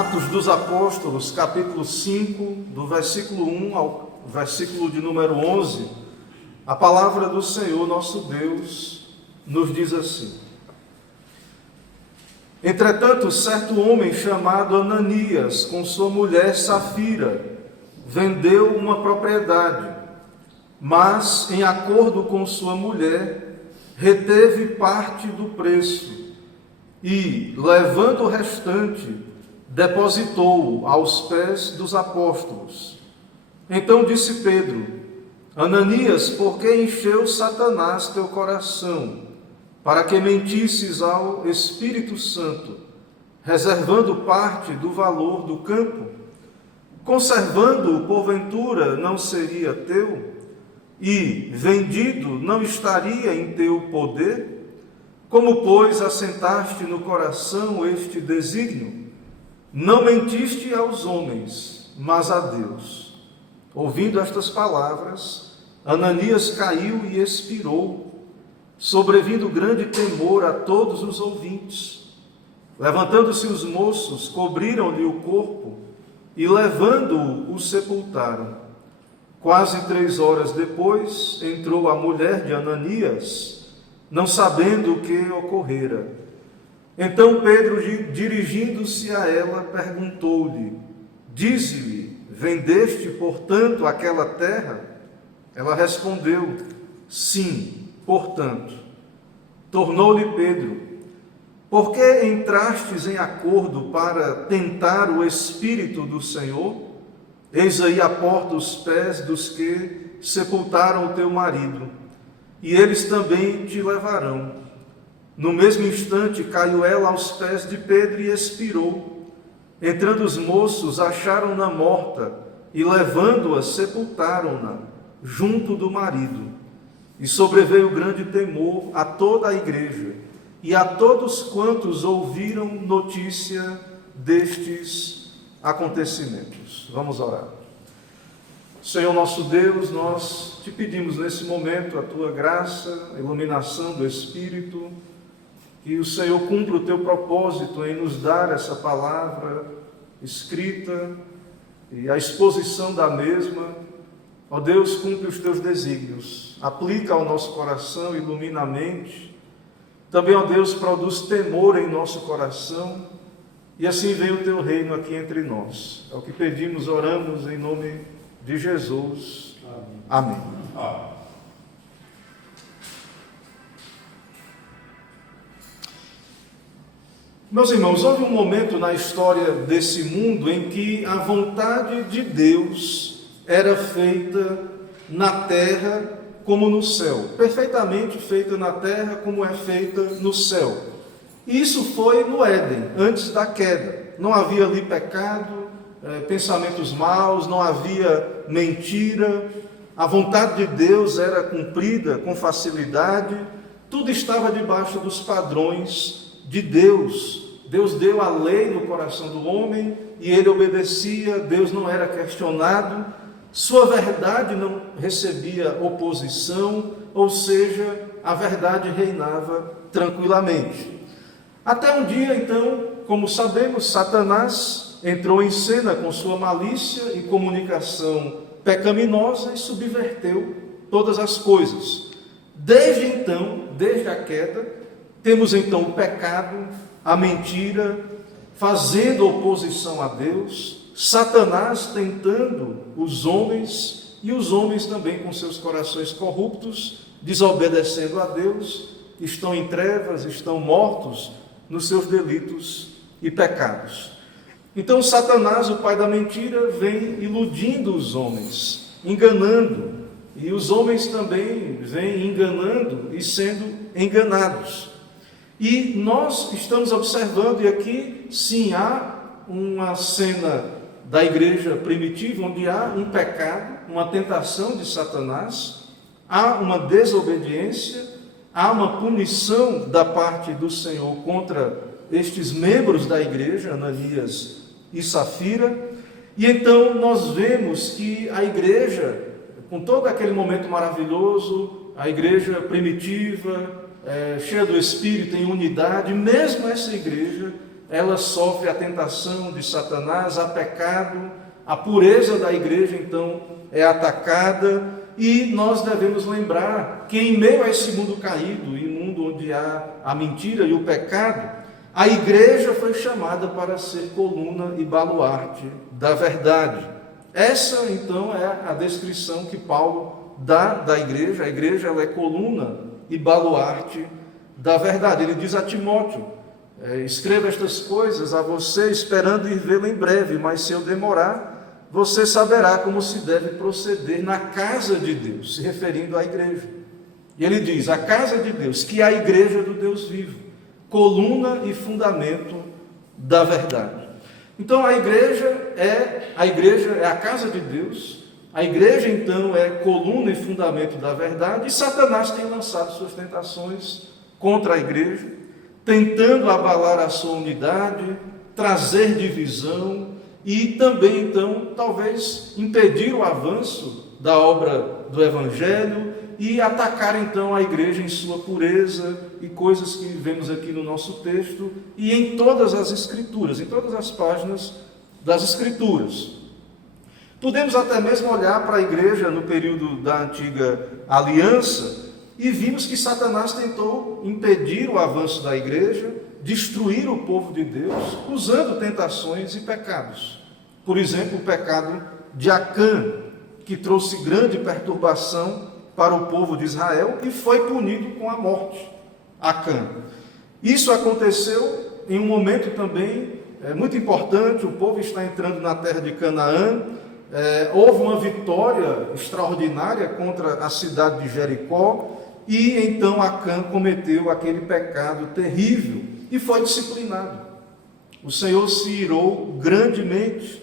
Atos dos Apóstolos, capítulo 5, do versículo 1 ao versículo de número 11, a palavra do Senhor nosso Deus nos diz assim: Entretanto, certo homem chamado Ananias, com sua mulher Safira, vendeu uma propriedade, mas, em acordo com sua mulher, reteve parte do preço e, levando o restante, depositou-o aos pés dos apóstolos. Então disse Pedro: Ananias, por que encheu Satanás teu coração, para que mentisses ao Espírito Santo, reservando parte do valor do campo? Conservando-o, porventura, não seria teu? E, vendido, não estaria em teu poder? Como, pois, assentaste no coração este desígnio? Não mentiste aos homens, mas a Deus. Ouvindo estas palavras, Ananias caiu e expirou, sobrevindo grande temor a todos os ouvintes. Levantando-se os moços, cobriram-lhe o corpo e, levando-o, o sepultaram. Quase 3 horas depois, entrou a mulher de Ananias, não sabendo o que ocorrera. Então Pedro, dirigindo-se a ela, perguntou-lhe: Dize-lhe, vendeste, portanto, aquela terra? Ela respondeu: Sim, portanto. Tornou-lhe Pedro: Por que entrastes em acordo para tentar o Espírito do Senhor? Eis aí a porta os pés dos que sepultaram o teu marido, e eles também te levarão. No mesmo instante caiu ela aos pés de Pedro e expirou. Entrando os moços, acharam-na morta e, levando-a, sepultaram-na junto do marido. E sobreveio grande temor a toda a igreja e a todos quantos ouviram notícia destes acontecimentos. Vamos orar. Senhor nosso Deus, nós te pedimos nesse momento a tua graça, a iluminação do Espírito, que o Senhor cumpra o teu propósito em nos dar essa palavra escrita e a exposição da mesma. Ó Deus, cumpre os teus desígnios, aplica ao nosso coração, ilumina a mente. Também, ó Deus, produz temor em nosso coração, e assim vem o teu reino aqui entre nós. É o que pedimos, oramos em nome de Jesus. Amém. Amém. Meus irmãos, houve um momento na história desse mundo em que a vontade de Deus era feita na terra como no céu, perfeitamente feita na terra como é feita no céu. Isso foi no Éden, antes da queda. Não havia ali pecado, pensamentos maus, não havia mentira. A vontade de Deus era cumprida com facilidade, tudo estava debaixo dos padrões de Deus. Deus deu a lei no coração do homem e ele obedecia. Deus não era questionado, sua verdade não recebia oposição, ou seja, a verdade reinava tranquilamente. Até um dia, então, como sabemos, Satanás entrou em cena com sua malícia e comunicação pecaminosa e subverteu todas as coisas. Desde então, desde a queda, temos então o pecado, a mentira, fazendo oposição a Deus, Satanás tentando os homens, e os homens também com seus corações corruptos, desobedecendo a Deus, estão em trevas, estão mortos nos seus delitos e pecados. Então Satanás, o pai da mentira, vem iludindo os homens, enganando, e os homens também vêm enganando e sendo enganados. E nós estamos observando, e aqui sim há uma cena da igreja primitiva, onde há um pecado, uma tentação de Satanás, há uma desobediência, há uma punição da parte do Senhor contra estes membros da igreja, Ananias e Safira. E então nós vemos que a igreja, com todo aquele momento maravilhoso, a igreja primitiva, cheia do Espírito, em unidade, mesmo essa igreja ela sofre a tentação de Satanás, há pecado, a pureza da igreja então é atacada, e nós devemos lembrar que em meio a esse mundo caído, em um mundo onde há a mentira e o pecado, a igreja foi chamada para ser coluna e baluarte da verdade. Essa então é a descrição que Paulo dá da igreja. A igreja ela é coluna e baluarte da verdade. Ele diz a Timóteo: escreva estas coisas a você, esperando ir vê-lo em breve, mas se eu demorar, você saberá como se deve proceder na casa de Deus, se referindo à igreja. E ele diz: a casa de Deus, que é a igreja do Deus vivo, coluna e fundamento da verdade. Então a igreja é a casa de Deus, a igreja então é coluna e fundamento da verdade, e Satanás tem lançado suas tentações contra a igreja, tentando abalar a sua unidade, trazer divisão e também então talvez impedir o avanço da obra do evangelho e atacar então a igreja em sua pureza e coisas que vemos aqui no nosso texto e em todas as escrituras, em todas as páginas das escrituras. Podemos até mesmo olhar para a igreja no período da antiga aliança e vimos que Satanás tentou impedir o avanço da igreja, destruir o povo de Deus, usando tentações e pecados. Por exemplo, o pecado de Acã, que trouxe grande perturbação para o povo de Israel e foi punido com a morte. Acã. Isso aconteceu em um momento também muito importante. O povo está entrando na terra de Canaã. Houve uma vitória extraordinária contra a cidade de Jericó e então Acã cometeu aquele pecado terrível e foi disciplinado. O Senhor se irou grandemente.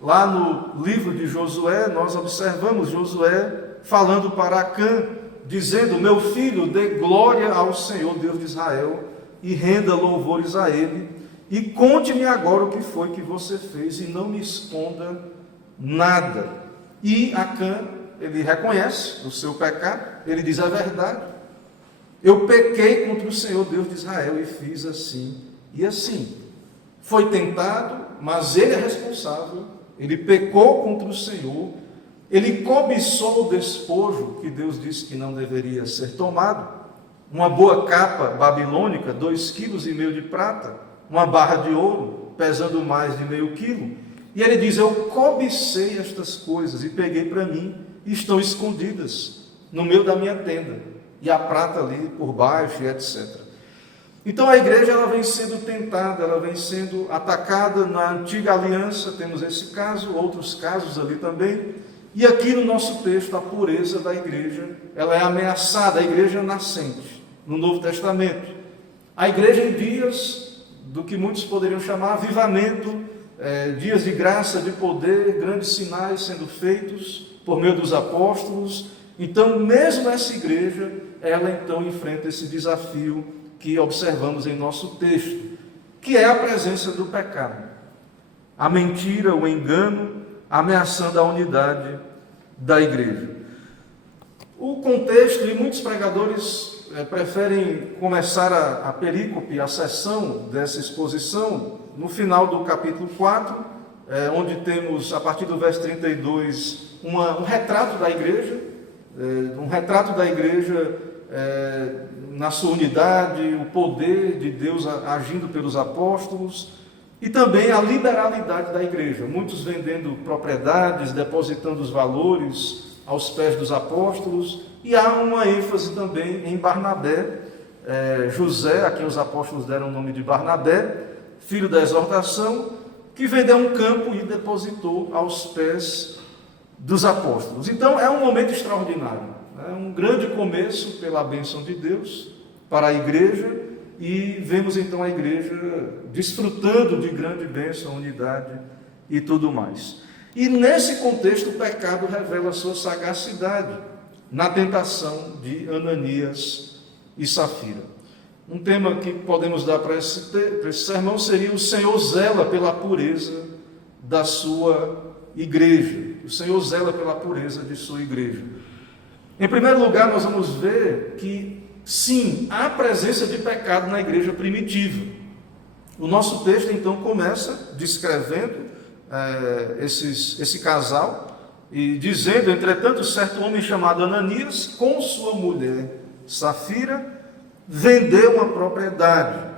Lá no livro de Josué, nós observamos Josué falando para Acã, dizendo: meu filho, dê glória ao Senhor Deus de Israel e renda louvores a Ele, e conte-me agora o que foi que você fez e não me esconda nada. E Acã, ele reconhece o seu pecado, ele diz a verdade: eu pequei contra o Senhor Deus de Israel e fiz assim e assim. Foi tentado, mas ele é responsável, ele pecou contra o Senhor, ele cobiçou o despojo que Deus disse que não deveria ser tomado, uma boa capa babilônica, 2,5 kg de prata, uma barra de ouro, pesando mais de meio quilo, e ele diz: eu cobicei estas coisas e peguei para mim, e estão escondidas no meio da minha tenda, e a prata ali por baixo, e etc. Então a igreja ela vem sendo tentada, ela vem sendo atacada. Na antiga aliança temos esse caso, outros casos ali também, e aqui no nosso texto a pureza da igreja, ela é ameaçada, a igreja nascente, no Novo Testamento. A igreja em dias do que muitos poderiam chamar avivamento, dias de graça, de poder, grandes sinais sendo feitos por meio dos apóstolos. Então, mesmo essa igreja, ela então enfrenta esse desafio que observamos em nosso texto, que é a presença do pecado, a mentira, o engano, ameaçando a unidade da igreja. O contexto, e muitos pregadores preferem começar a perícope, a sessão dessa exposição, no final do capítulo 4, onde temos, a partir do verso 32, um retrato da igreja, na sua unidade, o poder de Deus agindo pelos apóstolos, e também a liberalidade da igreja, muitos vendendo propriedades, depositando os valores aos pés dos apóstolos, e há uma ênfase também em Barnabé, José, a quem os apóstolos deram o nome de Barnabé, filho da exortação, que vendeu um campo e depositou aos pés dos apóstolos. Então é um momento extraordinário, é um grande começo pela bênção de Deus para a igreja, e vemos então a igreja desfrutando de grande bênção, unidade e tudo mais. E nesse contexto o pecado revela sua sagacidade na tentação de Ananias e Safira. Um tema que podemos dar para esse sermão seria: o Senhor zela pela pureza da sua igreja. O Senhor zela pela pureza de sua igreja. Em primeiro lugar, nós vamos ver que, sim, há presença de pecado na igreja primitiva. O nosso texto então começa descrevendo esse casal e dizendo: entretanto, certo homem chamado Ananias, com sua mulher Safira, vendeu uma propriedade.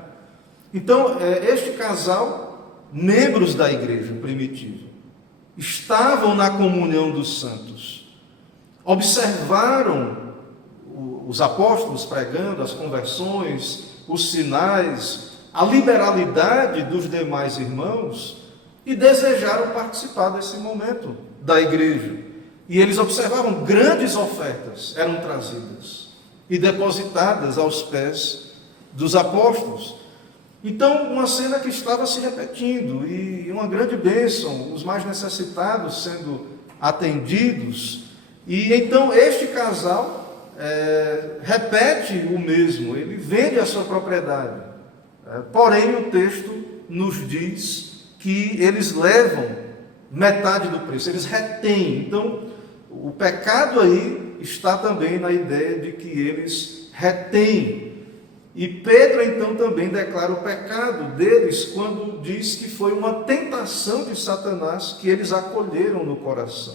Então, este casal, membros da igreja primitiva, estavam na comunhão dos santos, observaram os apóstolos pregando, as conversões, os sinais, a liberalidade dos demais irmãos e desejaram participar desse momento da igreja. E eles observavam grandes ofertas eram trazidas e depositadas aos pés dos apóstolos. Então, uma cena que estava se repetindo e uma grande bênção, os mais necessitados sendo atendidos. E então este casal repete o mesmo, ele vende a sua propriedade. Porém, o texto nos diz que eles levam metade do preço, eles retêm. Então, o pecado aí está também na ideia de que eles retêm. E Pedro então também declara o pecado deles quando diz que foi uma tentação de Satanás que eles acolheram no coração.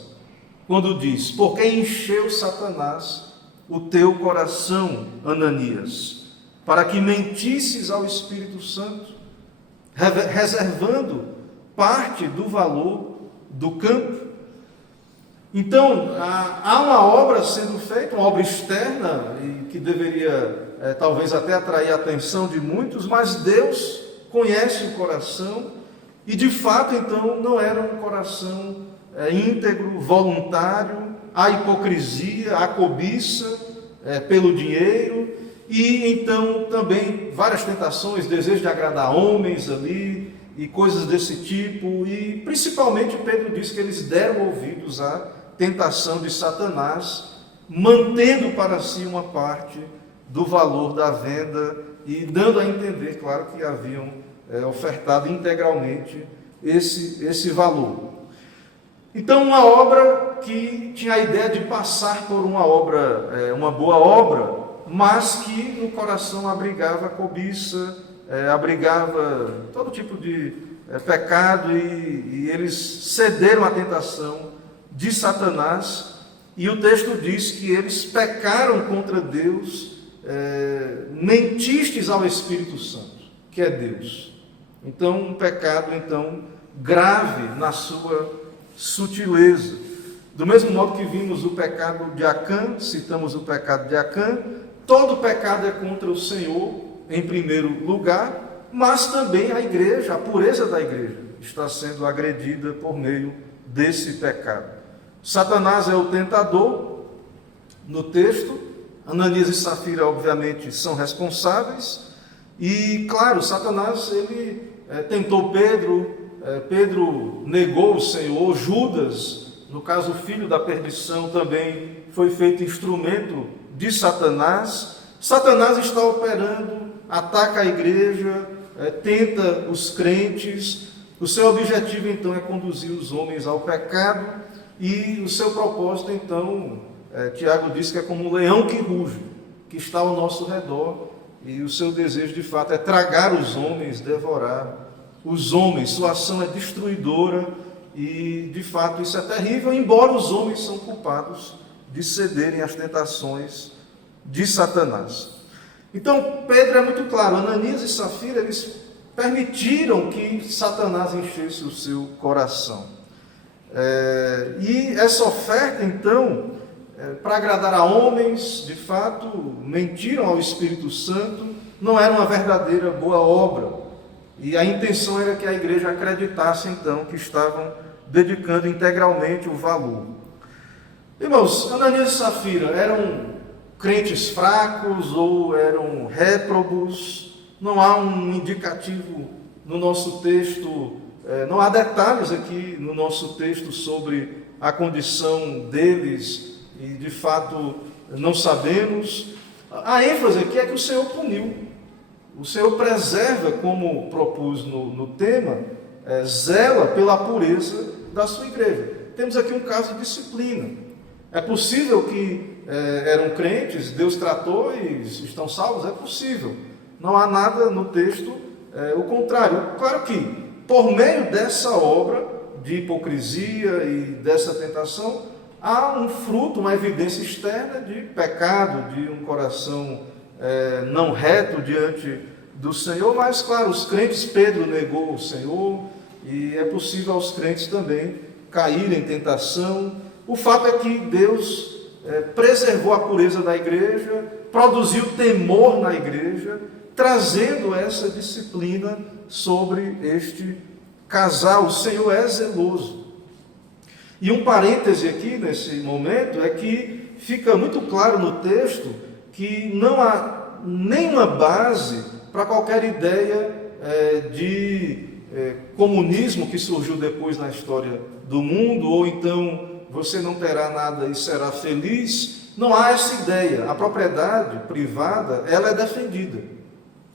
Quando diz: porque encheu Satanás o teu coração, Ananias, para que mentisses ao Espírito Santo, reservando parte do valor do campo. Então, há uma obra sendo feita, uma obra externa, e que deveria talvez até atrair a atenção de muitos, mas Deus conhece o coração, e de fato, então, não era um coração íntegro, voluntário, há hipocrisia, há cobiça pelo dinheiro, e então também várias tentações, desejo de agradar homens ali, e coisas desse tipo, e principalmente Pedro diz que eles deram ouvidos à tentação de Satanás, mantendo para si uma parte do valor da venda e dando a entender, claro, que haviam ofertado integralmente esse valor. Então, uma obra que tinha a ideia de passar por uma obra, uma boa obra, mas que no coração abrigava cobiça, abrigava todo tipo de pecado, e eles cederam à tentação de Satanás, e o texto diz que eles pecaram contra Deus, mentistes ao Espírito Santo, que é Deus. Então, um pecado grave na sua sutileza. Do mesmo modo que vimos o pecado de Acã, citamos o pecado de Acã, todo pecado é contra o Senhor, em primeiro lugar, mas também a igreja, a pureza da igreja, está sendo agredida por meio desse pecado. Satanás é o tentador no texto, Ananias e Safira, obviamente, são responsáveis, e, claro, Satanás, ele tentou Pedro, Pedro negou o Senhor, Judas, no caso, o filho da perdição, também foi feito instrumento de Satanás. Satanás está operando, ataca a igreja, tenta os crentes. O seu objetivo, então, é conduzir os homens ao pecado, e o seu propósito, então, Tiago diz que é como um leão que ruge, que está ao nosso redor, e o seu desejo, de fato, é tragar os homens, devorar os homens. Sua ação é destruidora, e, de fato, isso é terrível, embora os homens são culpados de cederem às tentações de Satanás. Então, Pedro é muito claro, Ananias e Safira, eles permitiram que Satanás enchesse o seu coração. E essa oferta, então, para agradar a homens, de fato, mentiram ao Espírito Santo, não era uma verdadeira boa obra. E a intenção era que a igreja acreditasse, então, que estavam dedicando integralmente o valor. Irmãos, Ananias e Safira eram crentes fracos ou eram réprobos? Não há um indicativo no nosso texto, não há detalhes aqui no nosso texto sobre a condição deles, e de fato não sabemos. A ênfase aqui é que o Senhor puniu, o Senhor preserva, como propus no tema, zela pela pureza da sua igreja. Temos aqui um caso de disciplina. É possível que eram crentes, Deus tratou e estão salvos? É possível. Não há nada no texto o contrário. Claro que, por meio dessa obra de hipocrisia e dessa tentação, há um fruto, uma evidência externa de pecado, de um coração não reto diante do Senhor, mas, claro, os crentes, Pedro negou o Senhor, e é possível aos crentes também caírem em tentação. O fato é que Deus preservou a pureza da igreja, produziu temor na igreja, trazendo essa disciplina sobre este casal. O Senhor é zeloso. E um parêntese aqui nesse momento é que fica muito claro no texto que não há nenhuma base para qualquer ideia de comunismo que surgiu depois na história do mundo, ou então você não terá nada e será feliz. Não há essa ideia. A propriedade privada, ela é defendida.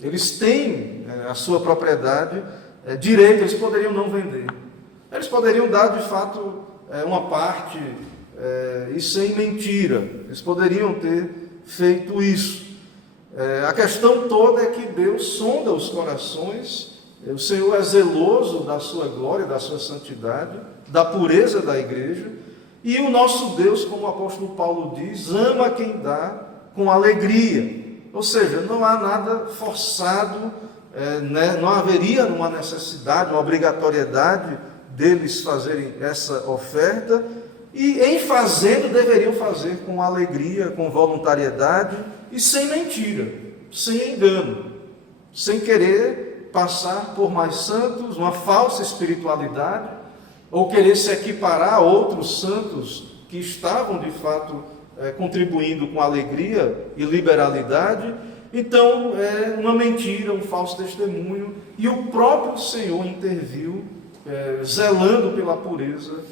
Eles têm a sua propriedade, direito, eles poderiam não vender. Eles poderiam dar, de fato, uma parte, e sem mentira. Eles poderiam ter feito isso. A questão toda é que Deus sonda os corações. O Senhor é zeloso da sua glória, da sua santidade, da pureza da igreja. E o nosso Deus, como o apóstolo Paulo diz, ama quem dá com alegria. Ou seja, não há nada forçado, não haveria uma necessidade, uma obrigatoriedade deles fazerem essa oferta, e em fazendo deveriam fazer com alegria, com voluntariedade e sem mentira, sem engano, sem querer passar por mais santos, uma falsa espiritualidade, ou querer se equiparar a outros santos que estavam de fato contribuindo com alegria e liberalidade. Então, é uma mentira, um falso testemunho, e o próprio Senhor interviu, zelando pela pureza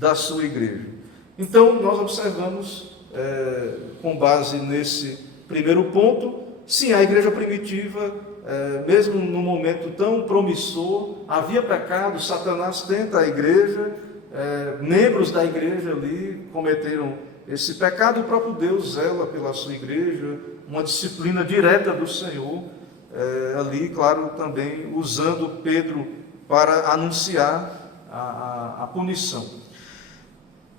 da sua igreja. Então, nós observamos, com base nesse primeiro ponto, sim, a igreja primitiva, mesmo num momento tão promissor, havia pecado, Satanás tenta a igreja, membros da igreja ali cometeram esse pecado, o próprio Deus zela pela sua igreja, uma disciplina direta do Senhor, ali, claro, também usando Pedro para anunciar a punição.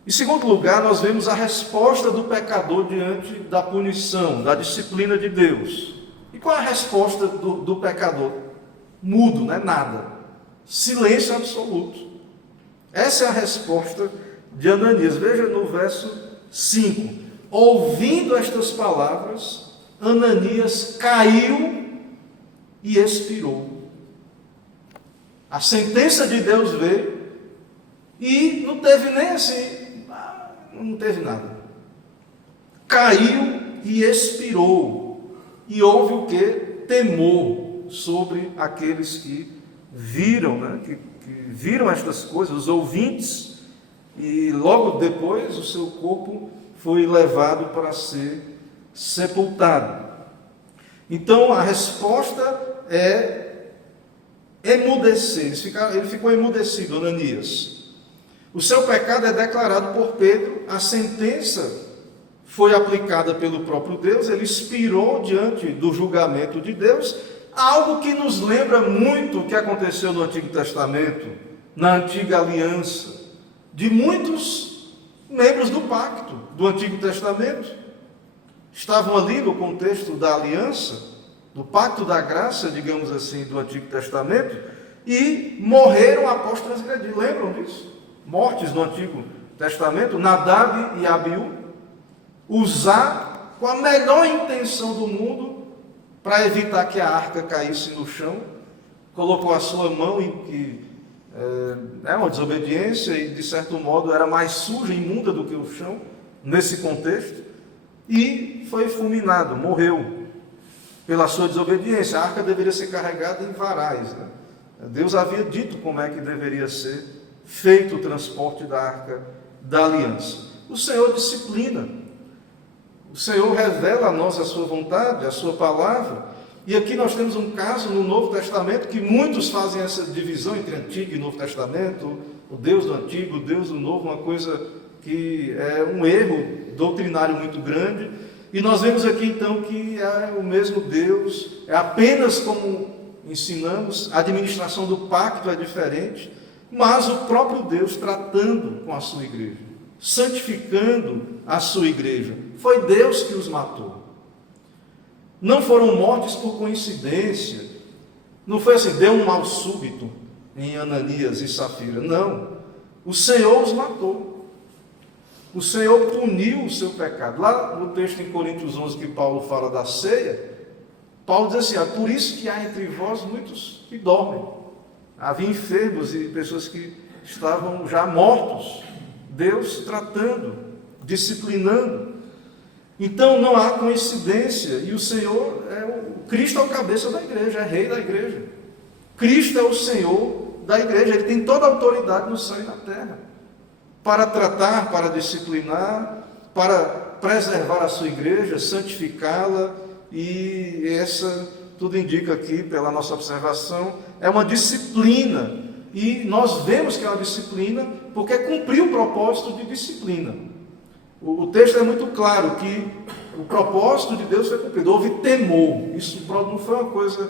Em segundo lugar, nós vemos a resposta do pecador diante da punição, da disciplina de Deus. E qual é a resposta do pecador? Mudo, não é nada. Silêncio absoluto. Essa é a resposta de Ananias. Veja no verso 5. Ouvindo estas palavras, Ananias caiu e expirou. A sentença de Deus veio e não teve nem assim, não teve nada. Caiu e expirou. E houve o quê? Temor sobre aqueles que viram, que viram estas coisas, os ouvintes, e logo depois o seu corpo foi levado para ser sepultado. Então a resposta é emudecer. Ele ficou emudecido, Ananias. O seu pecado é declarado por Pedro, a sentença foi aplicada pelo próprio Deus, ele expirou diante do julgamento de Deus, algo que nos lembra muito o que aconteceu no Antigo Testamento, na Antiga Aliança, de muitos membros do pacto do Antigo Testamento. Estavam ali no contexto da aliança, do pacto da graça, digamos assim, do Antigo Testamento, e morreram após transgredir. Lembram disso? Mortes no Antigo Testamento, Nadab e Abiú, usar com a melhor intenção do mundo para evitar que a arca caísse no chão, colocou a sua mão que é uma desobediência e de certo modo era mais suja, imunda do que o chão, nesse contexto, e foi fulminado, morreu pela sua desobediência. A arca deveria ser carregada em varais, Deus havia dito como é que deveria ser feito o transporte da arca da aliança. O Senhor disciplina, o Senhor revela a nós a sua vontade, a sua palavra. E aqui nós temos um caso no Novo Testamento que muitos fazem essa divisão entre Antigo e Novo Testamento, o Deus do Antigo, o Deus do Novo, uma coisa que é um erro doutrinário muito grande. E nós vemos aqui então que é o mesmo Deus, é apenas como ensinamos, a administração do pacto é diferente, mas o próprio Deus tratando com a sua igreja, santificando a sua igreja. Foi Deus que os matou. Não foram mortos por coincidência. Não foi assim, deu um mal súbito em Ananias e Safira. Não. O Senhor os matou. O Senhor puniu o seu pecado. Lá no texto em Coríntios 11 que Paulo fala da ceia, Paulo diz assim, por isso que há entre vós muitos que dormem. Havia enfermos e pessoas que estavam já mortos. Deus tratando, disciplinando. Então não há coincidência. E o Senhor, Cristo é o cabeça da igreja, é rei da igreja. Cristo é o Senhor da igreja. Ele tem toda a autoridade no céu e na terra. Para tratar, para disciplinar, para preservar a sua igreja, santificá-la. E essa, tudo indica aqui, pela nossa observação, é uma disciplina. E nós vemos que é uma disciplina porque cumpriu o propósito de disciplina. O texto é muito claro que o propósito de Deus foi cumprido. Houve temor. Isso não foi uma coisa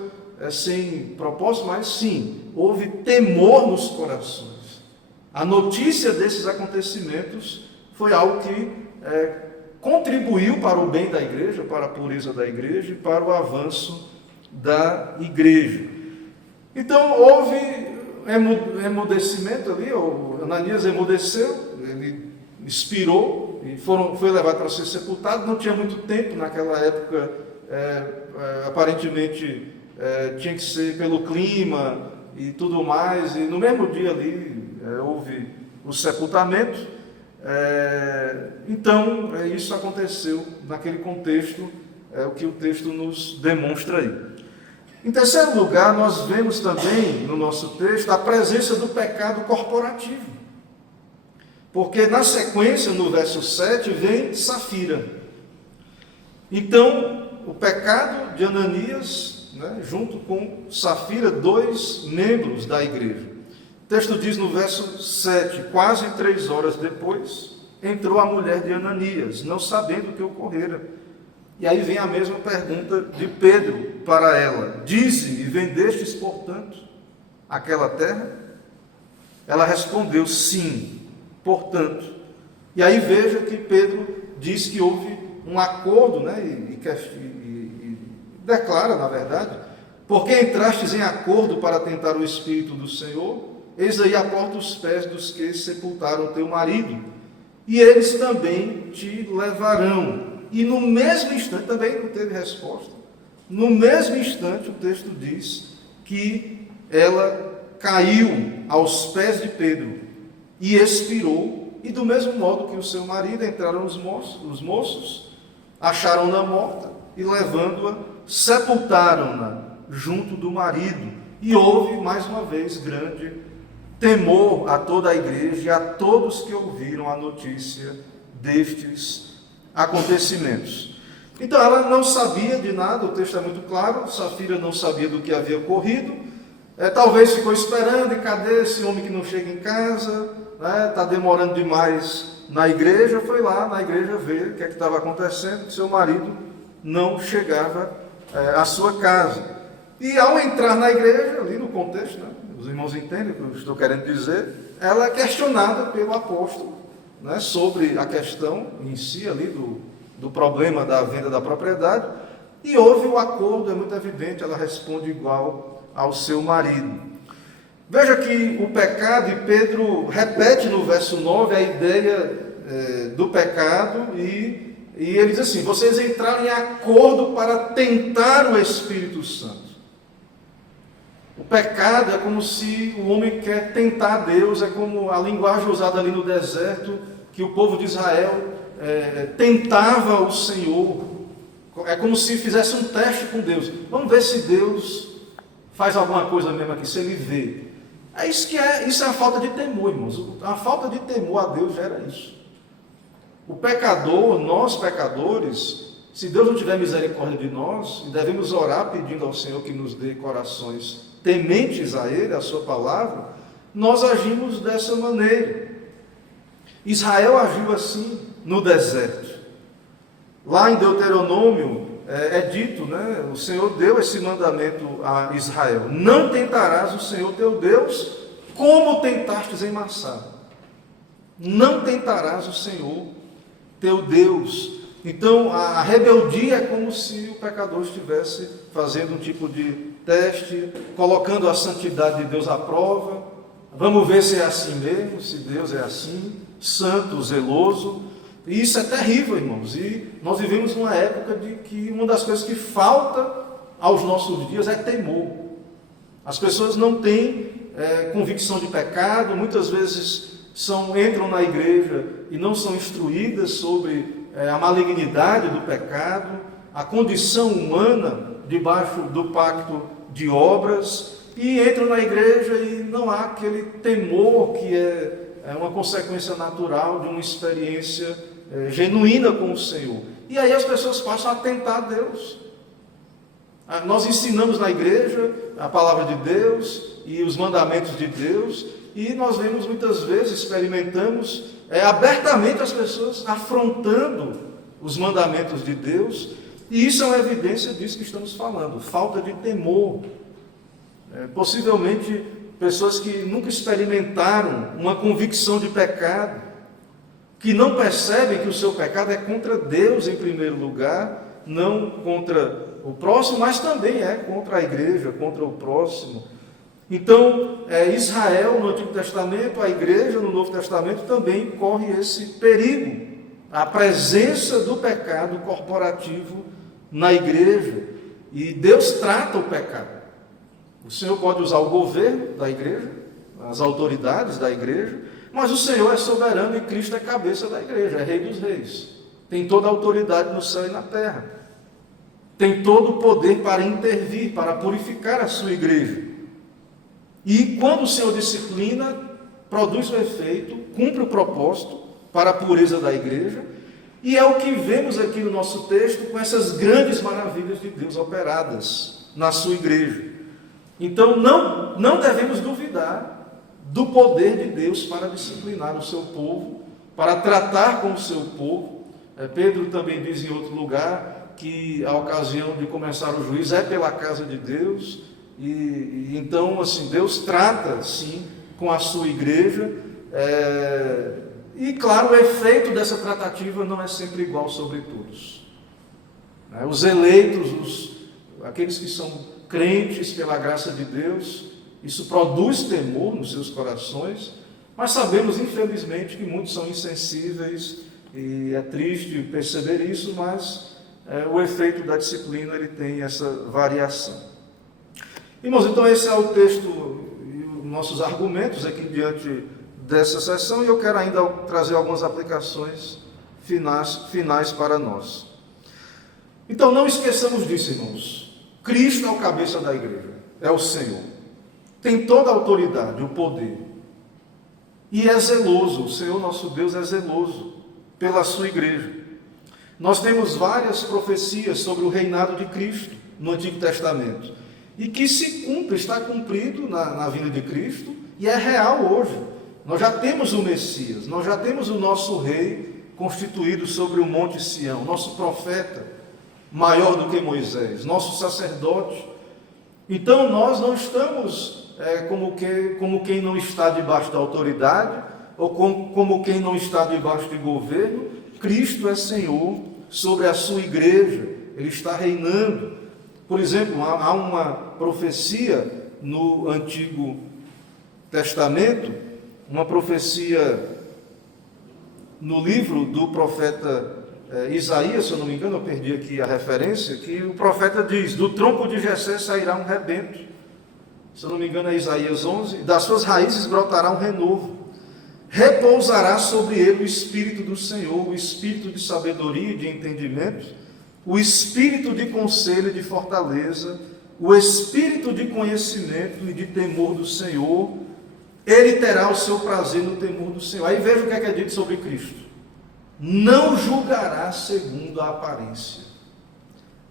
sem propósito, mas sim, houve temor nos corações. A notícia desses acontecimentos foi algo que contribuiu para o bem da igreja, para a pureza da igreja e para o avanço da igreja. Então houve emudecimento ali, Ananias emudeceu, ele expirou e foi levado para ser sepultado. Não tinha muito tempo naquela época, aparentemente tinha que ser pelo clima e tudo mais, e no mesmo dia ali houve o sepultamento. Então isso aconteceu naquele contexto, o que o texto nos demonstra aí. Em terceiro lugar, nós vemos também no nosso texto a presença do pecado corporativo. Porque na sequência, no verso 7, vem Safira. Então, o pecado de Ananias, junto com Safira, dois membros da igreja. O texto diz no verso 7, quase 3 horas depois, entrou a mulher de Ananias, não sabendo o que ocorrera. E aí vem a mesma pergunta de Pedro para ela. Dize-me, vendestes, portanto, aquela terra? Ela respondeu, sim, portanto. E aí veja que Pedro diz que houve um acordo, e declara, na verdade, porque entrastes em acordo para tentar o Espírito do Senhor, eis aí a porta os pés dos que sepultaram teu marido, e eles também te levarão. E no mesmo instante, também não teve resposta, no mesmo instante o texto diz que ela caiu aos pés de Pedro e expirou, e do mesmo modo que o seu marido, entraram os moços, acharam-na morta e levando-a, sepultaram-na junto do marido. E houve, mais uma vez, grande temor a toda a igreja e a todos que ouviram a notícia destes acontecimentos. Então ela não sabia de nada, o texto é muito claro, Safira não sabia do que havia ocorrido, talvez ficou esperando, e cadê esse homem que não chega em casa, está demorando demais na igreja, foi lá na igreja ver o que estava acontecendo, que seu marido não chegava à sua casa. E ao entrar na igreja, ali no contexto, os irmãos entendem o que eu estou querendo dizer, ela é questionada pelo apóstolo, sobre a questão em si ali do problema da venda da propriedade, e houve o acordo, é muito evidente, ela responde igual ao seu marido. Veja que o pecado, e Pedro repete no verso 9 a ideia do pecado, e ele diz assim, vocês entraram em acordo para tentar o Espírito Santo. O pecado é como se o homem quer tentar Deus, é como a linguagem usada ali no deserto, que o povo de Israel tentava o Senhor, é como se fizesse um teste com Deus. Vamos ver se Deus faz alguma coisa mesmo aqui, se Ele vê. Isso é a falta de temor, irmãos. A falta de temor a Deus gera isso. O pecador, nós pecadores, se Deus não tiver misericórdia de nós, e devemos orar pedindo ao Senhor que nos dê corações tementes a Ele, a sua palavra, nós agimos dessa maneira. Israel agiu assim no deserto. Lá em Deuteronômio é dito, né? O Senhor deu esse mandamento a Israel: não tentarás o Senhor teu Deus como tentastes em Massá. Não tentarás o Senhor teu Deus. Então, a rebeldia é como se o pecador estivesse fazendo um tipo de teste, colocando a santidade de Deus à prova. Vamos ver se é assim mesmo, se Deus é assim, santo, zeloso. E isso é terrível, irmãos. E nós vivemos numa época de que uma das coisas que falta aos nossos dias é temor. As pessoas não têm convicção de pecado, muitas vezes entram na igreja e não são instruídas sobre a malignidade do pecado, a condição humana debaixo do pacto de obras, e entram na igreja e não há aquele temor que é uma consequência natural de uma experiência genuína com o Senhor. E aí as pessoas passam a tentar a Deus. Nós ensinamos na igreja a palavra de Deus e os mandamentos de Deus, e nós vemos muitas vezes, experimentamos abertamente as pessoas afrontando os mandamentos de Deus, e isso é uma evidência disso que estamos falando, falta de temor. Possivelmente pessoas que nunca experimentaram uma convicção de pecado, que não percebem que o seu pecado é contra Deus em primeiro lugar, não contra o próximo, mas também é contra a igreja, contra o próximo. Então, Israel no Antigo Testamento, a igreja no Novo Testamento também corre esse perigo, a presença do pecado corporativo na igreja. E Deus trata o pecado. O Senhor pode usar o governo da igreja, as autoridades da igreja, mas o Senhor é soberano e Cristo é cabeça da igreja, é Rei dos Reis. Tem toda a autoridade no céu e na terra. Tem todo o poder para intervir, para purificar a sua igreja. E quando o Senhor disciplina, produz o efeito, cumpre o propósito para a pureza da igreja, e é o que vemos aqui no nosso texto com essas grandes maravilhas de Deus operadas na sua igreja. Então não devemos duvidar do poder de Deus para disciplinar o seu povo, para tratar com o seu povo. Pedro também diz em outro lugar que a ocasião de começar o juízo é pela casa de Deus. E então, assim, Deus trata, sim, com a sua igreja, e claro, o efeito dessa tratativa não é sempre igual sobre todos. Os eleitos, aqueles que são crentes pela graça de Deus, isso produz temor nos seus corações, mas sabemos, infelizmente, que muitos são insensíveis, e é triste perceber isso, mas o efeito da disciplina ele tem essa variação. Irmãos, então esse é o texto e os nossos argumentos aqui diante dessa sessão, e eu quero ainda trazer algumas aplicações finais para nós. Então não esqueçamos disso, irmãos. Cristo é o cabeça da igreja, é o Senhor. Tem toda a autoridade, o poder. E é zeloso, o Senhor nosso Deus é zeloso pela sua igreja. Nós temos várias profecias sobre o reinado de Cristo no Antigo Testamento. E que se cumpre, está cumprido na vinda de Cristo, e é real hoje. Nós já temos o Messias, nós já temos o nosso rei constituído sobre o Monte Sião, nosso profeta, maior do que Moisés, nosso sacerdote. Então nós não estamos como quem não está debaixo da autoridade, ou como quem não está debaixo de governo. Cristo é Senhor sobre a sua igreja, Ele está reinando. Por exemplo, há uma profecia no Antigo Testamento, uma profecia no livro do profeta Isaías, se eu não me engano, eu perdi aqui a referência, que o profeta diz: do tronco de Jessé sairá um rebento. Se eu não me engano é Isaías 11, das suas raízes brotará um renovo. Repousará sobre ele o Espírito do Senhor, o Espírito de sabedoria e de entendimento, o espírito de conselho e de fortaleza, o espírito de conhecimento e de temor do Senhor. Ele terá o seu prazer no temor do Senhor. Aí veja o que é dito sobre Cristo: não julgará segundo a aparência,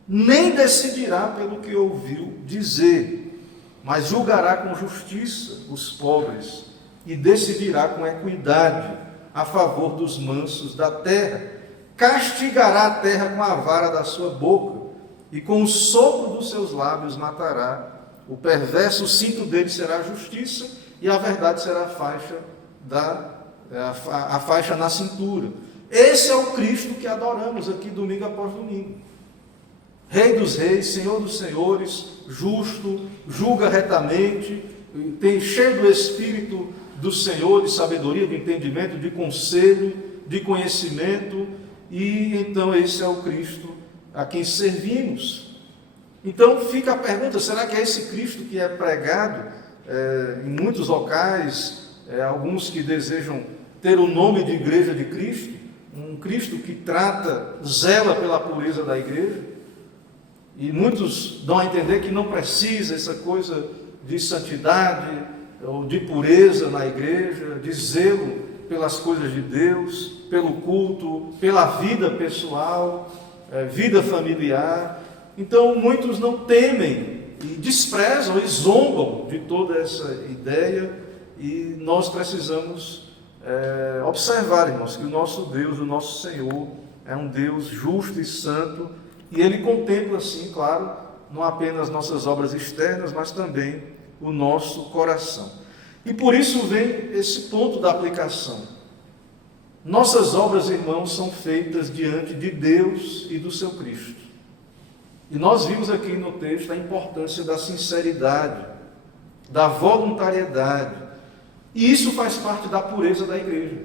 nem decidirá pelo que ouviu dizer, mas julgará com justiça os pobres e decidirá com equidade a favor dos mansos da terra. Castigará a terra com a vara da sua boca e com o sopro dos seus lábios matará. O perverso, o cinto dele será a justiça, e a verdade será a faixa na cintura. Esse é o Cristo que adoramos aqui domingo após domingo. Rei dos reis, Senhor dos senhores, justo, julga retamente, cheio do Espírito do Senhor, de sabedoria, de entendimento, de conselho, de conhecimento, e então esse é o Cristo a quem servimos. Então fica a pergunta, será que é esse Cristo que é pregado em muitos locais, alguns que desejam ter o nome de Igreja de Cristo, um Cristo que zela pela pureza da igreja, e muitos dão a entender que não precisa essa coisa de santidade ou de pureza na igreja, de zelo pelas coisas de Deus, pelo culto, pela vida pessoal, vida familiar. Então muitos não temem e desprezam e zombam de toda essa ideia, e nós precisamos observar, irmãos, que o nosso Deus, o nosso Senhor, é um Deus justo e santo, e Ele contempla, sim, claro, não apenas nossas obras externas, mas também o nosso coração. E por isso vem esse ponto da aplicação. Nossas obras, irmãos, são feitas diante de Deus e do seu Cristo. E nós vimos aqui no texto a importância da sinceridade, da voluntariedade, e isso faz parte da pureza da igreja.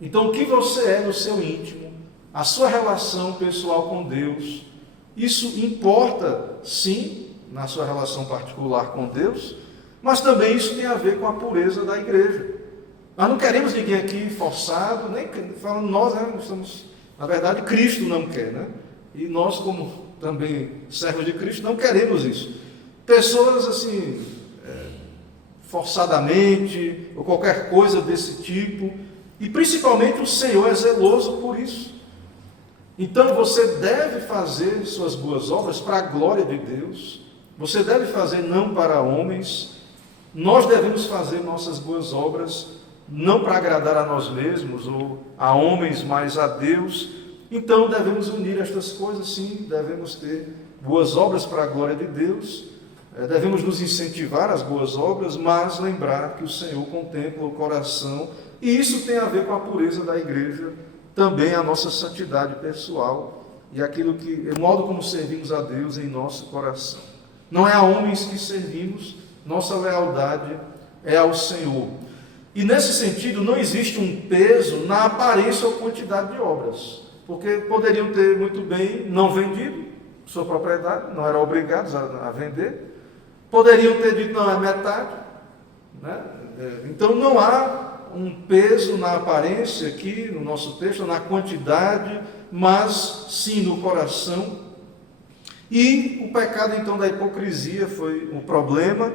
Então, o que você é no seu íntimo, a sua relação pessoal com Deus, isso importa, sim, na sua relação particular com Deus, mas também isso tem a ver com a pureza da igreja. Nós não queremos ninguém aqui forçado, nem falando nós, estamos, na verdade, Cristo não quer, né? E nós, como também servos de Cristo, não queremos isso. Pessoas assim, forçadamente, ou qualquer coisa desse tipo, e principalmente o Senhor é zeloso por isso. Então você deve fazer suas boas obras para a glória de Deus, você deve fazer não para homens, nós devemos fazer nossas boas obras não para agradar a nós mesmos ou a homens, mas a Deus. Então devemos unir estas coisas, sim, devemos ter boas obras para a glória de Deus, devemos nos incentivar às boas obras, mas lembrar que o Senhor contempla o coração, e isso tem a ver com a pureza da igreja, também a nossa santidade pessoal e o modo como servimos a Deus em nosso coração. Não é a homens que servimos, nossa lealdade é ao Senhor. E nesse sentido não existe um peso na aparência ou quantidade de obras, porque poderiam ter muito bem não vendido sua propriedade, não eram obrigados a vender, poderiam ter dito não, é metade, né? Então não há um peso na aparência aqui no nosso texto, na quantidade, mas sim no coração. E o pecado então da hipocrisia foi um problema,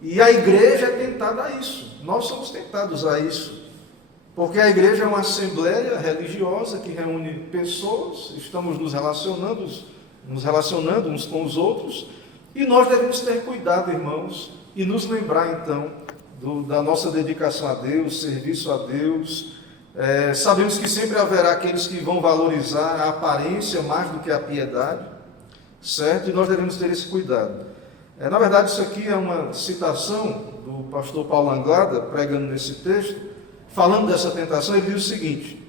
e a igreja é tentada a isso. Nós somos tentados a isso, porque a igreja é uma assembleia religiosa que reúne pessoas, estamos nos relacionando uns com os outros, e nós devemos ter cuidado, irmãos, e nos lembrar então da nossa dedicação a Deus, serviço a Deus. Sabemos que sempre haverá aqueles que vão valorizar a aparência mais do que a piedade, certo? E nós devemos ter esse cuidado. Na verdade, isso aqui é uma citação do pastor Paulo Anglada, pregando nesse texto, falando dessa tentação. Ele diz o seguinte: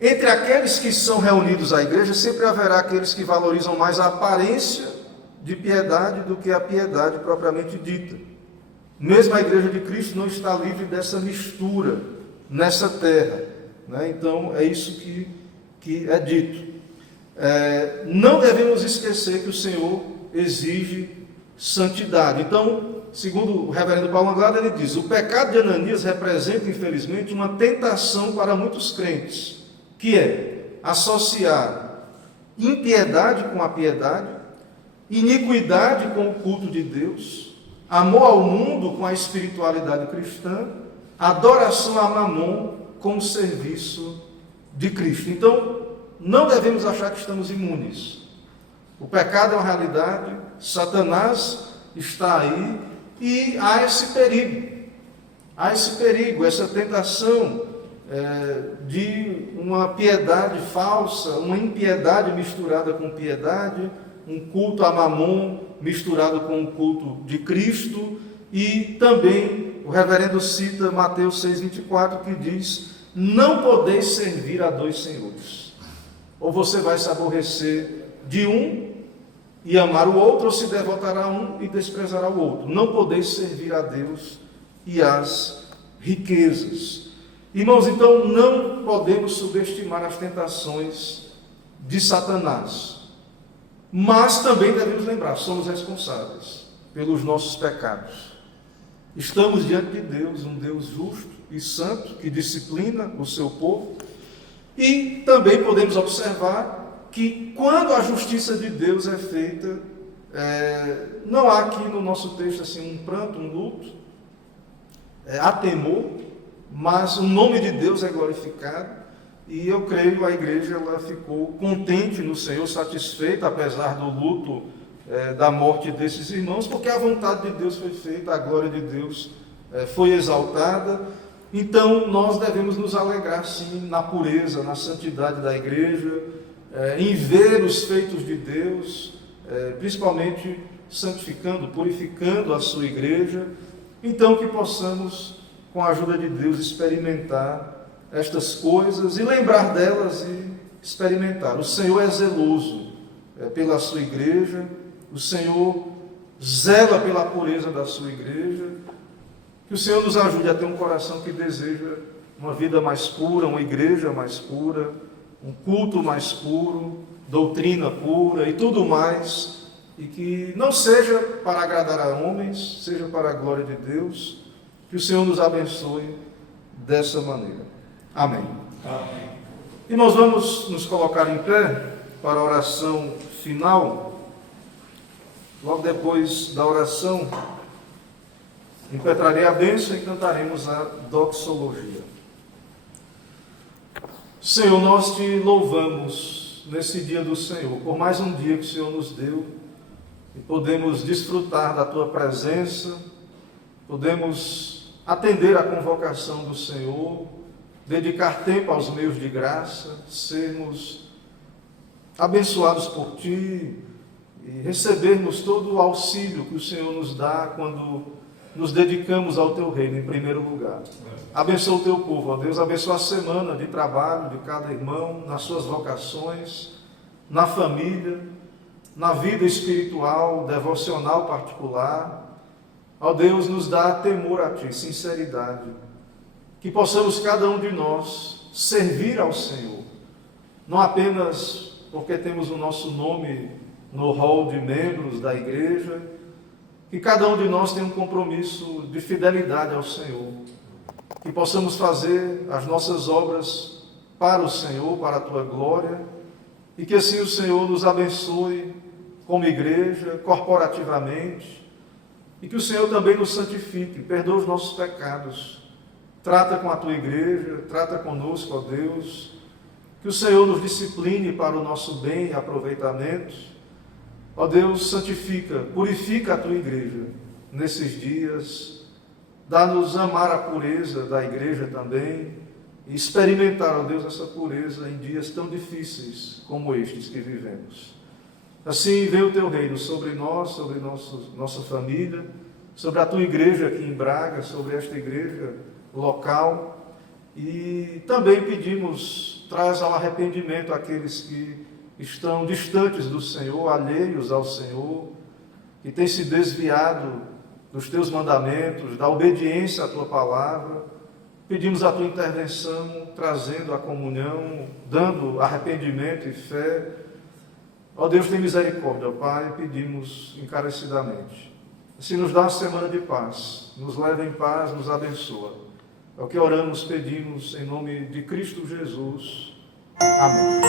entre aqueles que são reunidos à igreja, sempre haverá aqueles que valorizam mais a aparência de piedade do que a piedade propriamente dita. Mesmo a igreja de Cristo não está livre dessa mistura nessa terra, né? Então é isso que é dito. Não devemos esquecer que o Senhor exige santidade. Então, segundo o reverendo Paulo Anglada, ele diz: o pecado de Ananias representa, infelizmente, uma tentação para muitos crentes, que é associar impiedade com a piedade, iniquidade com o culto de Deus, amor ao mundo com a espiritualidade cristã, adoração a Mamon com o serviço de Cristo. Então, não devemos achar que estamos imunes. O pecado é uma realidade, Satanás está aí, e há esse perigo, essa tentação de uma piedade falsa, uma impiedade misturada com piedade, um culto a Mamon misturado com o culto de Cristo, e também o reverendo cita Mateus 6,24, que diz: não podeis servir a dois senhores. Ou você vai se aborrecer de um e amar o outro, ou se devotará a um e desprezará o outro. Não podeis servir a Deus e às riquezas. Irmãos, então não podemos subestimar as tentações de Satanás. Mas também devemos lembrar, somos responsáveis pelos nossos pecados. Estamos diante de Deus, um Deus justo e santo, que disciplina o seu povo. E também podemos observar que quando a justiça de Deus é feita, não há aqui no nosso texto assim um pranto, um luto, há temor, mas o nome de Deus é glorificado. E eu creio a igreja ela ficou contente no Senhor, satisfeita, apesar do luto da morte desses irmãos, porque a vontade de Deus foi feita, a glória de Deus foi exaltada. Então nós devemos nos alegrar sim na pureza, na santidade da igreja, em ver os feitos de Deus, principalmente santificando, purificando a sua igreja. Então que possamos, com a ajuda de Deus, experimentar estas coisas e lembrar delas e experimentar. O Senhor é zeloso pela sua igreja, o Senhor zela pela pureza da sua igreja. Que o Senhor nos ajude a ter um coração que deseja uma vida mais pura, uma igreja mais pura, um culto mais puro, doutrina pura e tudo mais, e que não seja para agradar a homens, seja para a glória de Deus. Que o Senhor nos abençoe dessa maneira. Amém. Amém. E nós vamos nos colocar em pé para a oração final. Logo depois da oração, impetrarei a bênção e cantaremos a doxologia. Senhor, nós te louvamos nesse dia do Senhor, por mais um dia que o Senhor nos deu, e podemos desfrutar da tua presença, podemos atender à convocação do Senhor, dedicar tempo aos meios de graça, sermos abençoados por Ti e recebermos todo o auxílio que o Senhor nos dá quando nos dedicamos ao Teu reino em primeiro lugar. Abençoa o Teu povo, ó Deus, abençoa a semana de trabalho de cada irmão, nas suas vocações, na família, na vida espiritual, devocional particular. Ó Deus, nos dá temor a Ti, sinceridade, que possamos cada um de nós servir ao Senhor, não apenas porque temos o nosso nome no rol de membros da igreja, que cada um de nós tenha um compromisso de fidelidade ao Senhor, que possamos fazer as nossas obras para o Senhor, para a Tua glória, e que assim o Senhor nos abençoe como igreja, corporativamente, e que o Senhor também nos santifique, perdoe os nossos pecados. Trata com a Tua igreja, trata conosco, ó Deus, que o Senhor nos discipline para o nosso bem e aproveitamento. Ó Deus, santifica, purifica a Tua igreja nesses dias, dá-nos amar a pureza da igreja também, e experimentar, ó Deus, essa pureza em dias tão difíceis como estes que vivemos. Assim, vem o Teu reino sobre nós, sobre nossa família, sobre a Tua igreja aqui em Braga, sobre esta igreja local, e também pedimos, traz ao arrependimento aqueles que estão distantes do Senhor, alheios ao Senhor, que têm se desviado dos Teus mandamentos, da obediência à Tua palavra. Pedimos a Tua intervenção, trazendo a comunhão, dando arrependimento e fé. Ó Deus, tem misericórdia, ó Pai, pedimos encarecidamente. Assim nos dá uma semana de paz, nos leva em paz, nos abençoa. É o que oramos, pedimos em nome de Cristo Jesus. Amém.